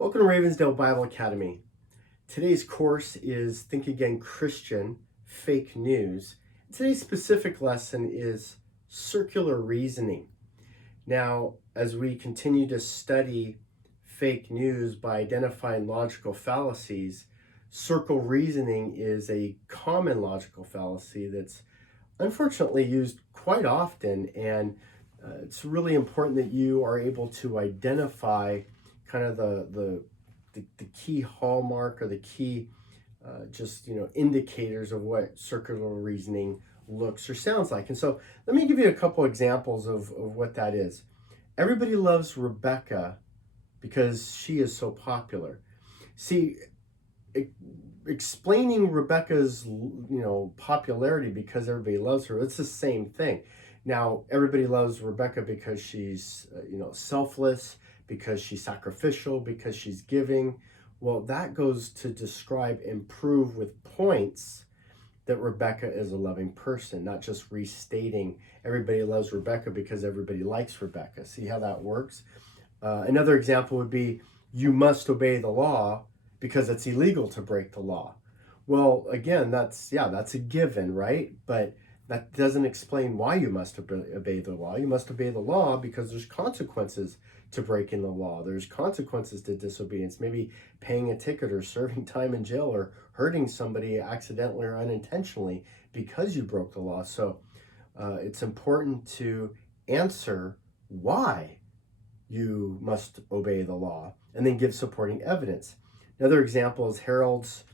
Welcome to Ravensdale Bible Academy. Today's course is Think Again Christian, Fake News. Today's specific lesson is circular reasoning. Now, as we continue to study fake news by identifying logical fallacies, circle reasoning is a common logical fallacy that's unfortunately used quite often, and it's really important that you are able to identify kind of the key hallmark or the key indicators of what circular reasoning looks or sounds like. And so let me give you a couple examples of what that is. Everybody loves Rebecca because she is so popular. See, explaining Rebecca's popularity because everybody loves her, it's the same thing. Now, everybody loves Rebecca because she's selfless, because she's sacrificial, because she's giving. Well, that goes to describe and prove with points that Rebecca is a loving person, not just restating everybody loves Rebecca because everybody likes Rebecca. See how that works? Another example would be you must obey the law because it's illegal to break the law. Well, again, that's a given, right? But that doesn't explain why you must obey the law. You must obey the law because there's consequences to breaking the law. There's consequences to disobedience, maybe paying a ticket or serving time in jail or hurting somebody accidentally or unintentionally because you broke the law. So it's important to answer why you must obey the law and then give supporting evidence. Another example is Harold's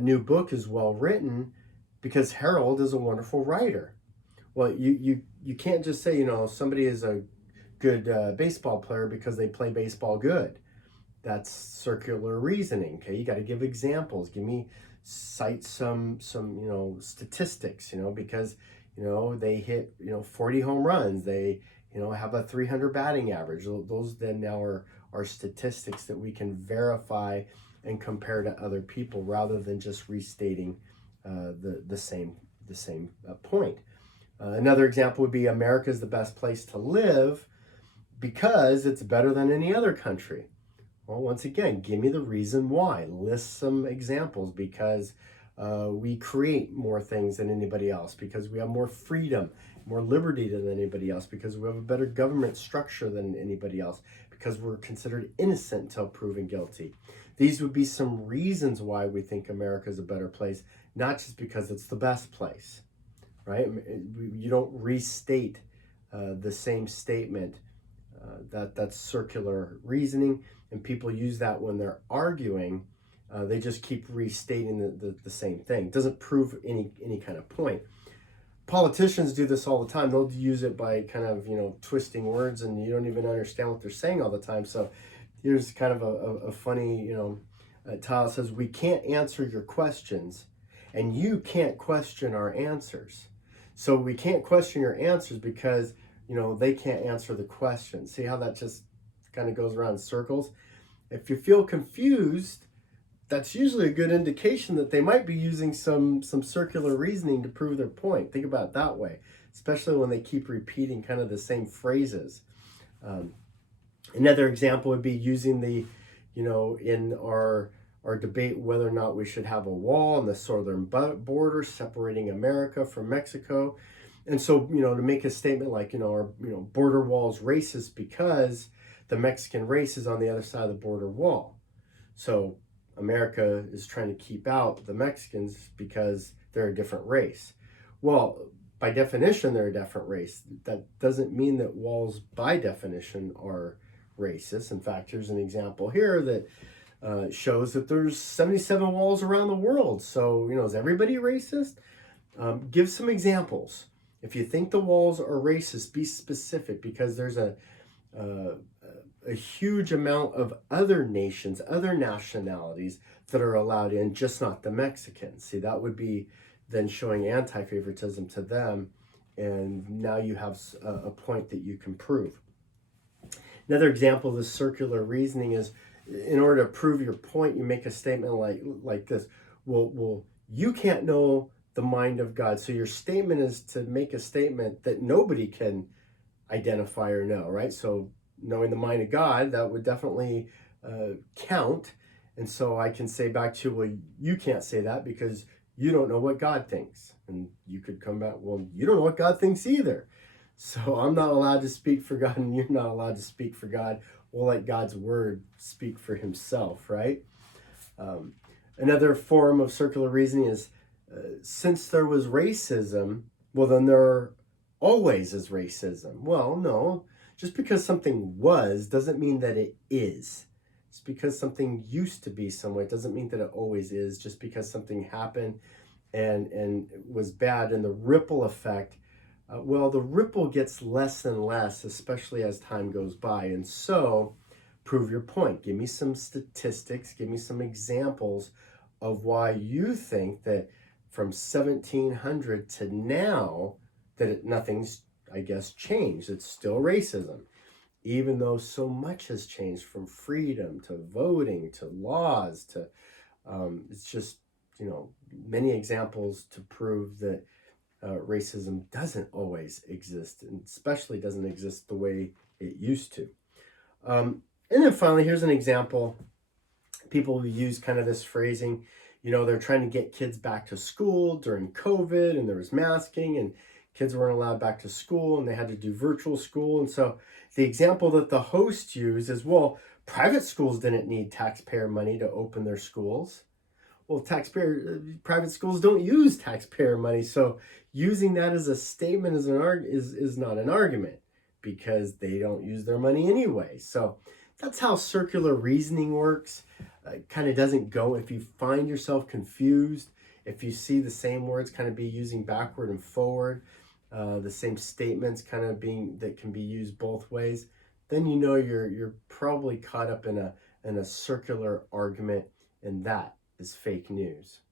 new book is well written because Harold is a wonderful writer. Well, you can't just say, somebody is a good baseball player because they play baseball good. That's circular reasoning. Okay, you got to give examples. Cite some statistics. Because they hit 40 home runs. They have a 300 batting average. Those then now are statistics that we can verify and compare to other people rather than just restating the same point. Another example would be America is the best place to live because it's better than any other country. Well, once again, give me the reason why. List some examples because we create more things than anybody else, because we have more freedom, more liberty than anybody else, because we have a better government structure than anybody else, because we're considered innocent until proven guilty. These would be some reasons why we think America is a better place, not just because it's the best place, right? You don't restate the same statement. That's circular reasoning, and people use that when they're arguing. They just keep restating the same thing. It doesn't prove any kind of point. Politicians do this all the time. They'll use it by kind of twisting words, and you don't even understand what they're saying all the time. So here's kind of a funny tile says, we can't answer your questions and you can't question our answers. So we can't question your answers because they can't answer the question. See how that just kind of goes around in circles? If you feel confused, that's usually a good indication that they might be using some circular reasoning to prove their point. Think about it that way, especially when they keep repeating kind of the same phrases. Another example would be using in our debate whether or not we should have a wall on the southern border separating America from Mexico. And so, to make a statement like, our border wall is racist because the Mexican race is on the other side of the border wall. So America is trying to keep out the Mexicans because they're a different race. Well, by definition, they're a different race. That doesn't mean that walls, by definition, are racist. In fact, here's an example here that shows that there's 77 walls around the world. So, is everybody racist? Give some examples. If you think the walls are racist, be specific, because there's a huge amount of other nations, other nationalities that are allowed in, just not the Mexicans. See, that would be then showing anti-favoritism to them, and now you have a point that you can prove. Another example of this circular reasoning is, in order to prove your point, you make a statement like this. Well, you can't know the mind of God. So your statement is to make a statement that nobody can identify or know, right? So knowing the mind of God, that would definitely count. And so I can say back to, well, you can't say that because you don't know what God thinks. And you could come back, well, you don't know what God thinks either. So I'm not allowed to speak for God, and you're not allowed to speak for God. We'll let God's word speak for himself, right? Um, Another form of circular reasoning is since there was racism, well, then there always is racism. Well, no, just because something was doesn't mean that it is. Just because something used to be some way doesn't mean that it always is. Just because something happened and was bad, and the ripple effect, well, the ripple gets less and less, especially as time goes by. And so, prove your point. Give me some statistics, give me some examples of why you think that from 1700 to now nothing's, I guess, changed. It's still racism, even though so much has changed, from freedom to voting to laws to it's just, many examples to prove that racism doesn't always exist, and especially doesn't exist the way it used to. And then finally, here's an example. People use kind of this phrasing, they're trying to get kids back to school during COVID, and there was masking, and kids weren't allowed back to school, and they had to do virtual school. And so the example that the host used is, well, private schools didn't need taxpayer money to open their schools. Well, private schools don't use taxpayer money, so using that as a statement is not an argument, because they don't use their money anyway. So that's how circular reasoning works. Kind of doesn't go, if you find yourself confused, if you see the same words kind of be using backward and forward, the same statements kind of being that can be used both ways, then you're probably caught up in a circular argument, and that is fake news.